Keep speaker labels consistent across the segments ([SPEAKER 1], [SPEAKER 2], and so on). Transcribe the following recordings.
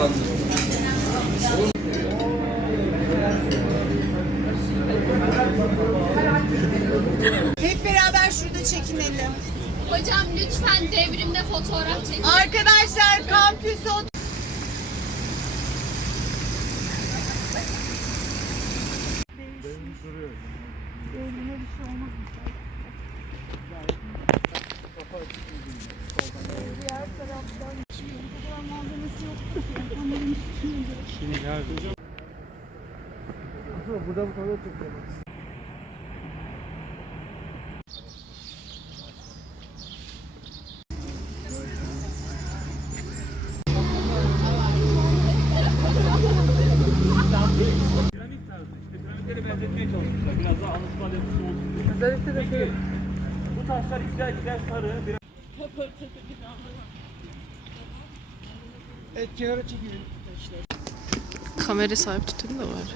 [SPEAKER 1] Hep beraber şurada çekinelim.
[SPEAKER 2] Hocam lütfen devrimde fotoğraf çekin.
[SPEAKER 1] Arkadaşlar kampüs ot
[SPEAKER 3] Piramit tarzı işte benzetmeye çalışmışlar. Biraz daha anlatmalı yapısı olsun diye. Özellikle de şey. Bu taşlar güzel güzel sarı. Biraz
[SPEAKER 4] Kamera sahip tutum da var.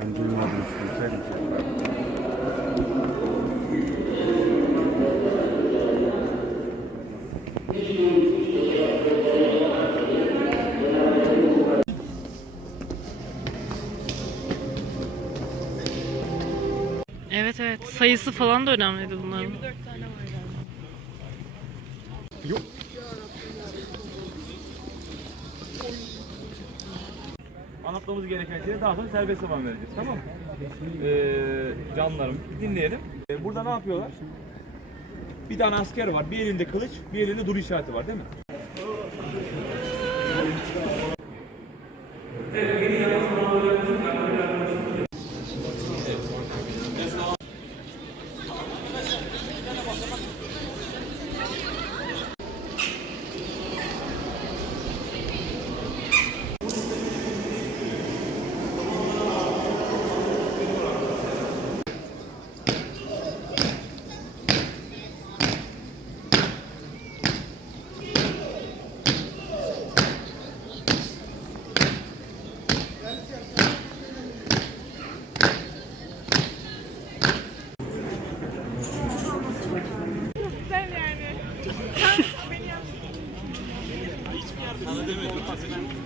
[SPEAKER 5] Ben duymadım hiç
[SPEAKER 4] Evet evet. Sayısı falan da önemliydi bunların.
[SPEAKER 3] anlatmamız gereken şeyleri daha sonra serbest zaman vereceğiz. Tamam mı? Ee, canlarım dinleyelim. Ee, burada ne yapıyorlar? Bir tane asker var. Bir elinde kılıç, bir elinde dur işareti var değil mi?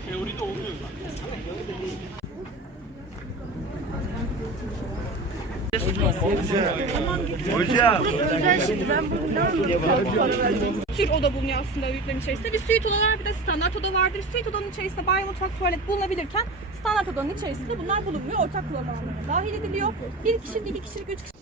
[SPEAKER 3] Teoride oluyor
[SPEAKER 6] tür oda bulunuyor aslında öğütlerin içerisinde. Bir suite oda bir de standart oda vardır. Suite odanın içerisinde banyo, mutfak, tuvalet bulunabilirken standart odanın içerisinde bunlar bulunmuyor. Ortak kullanım alanlarına dahil ediliyor. Bir kişilik, iki kişilik, üç kişilik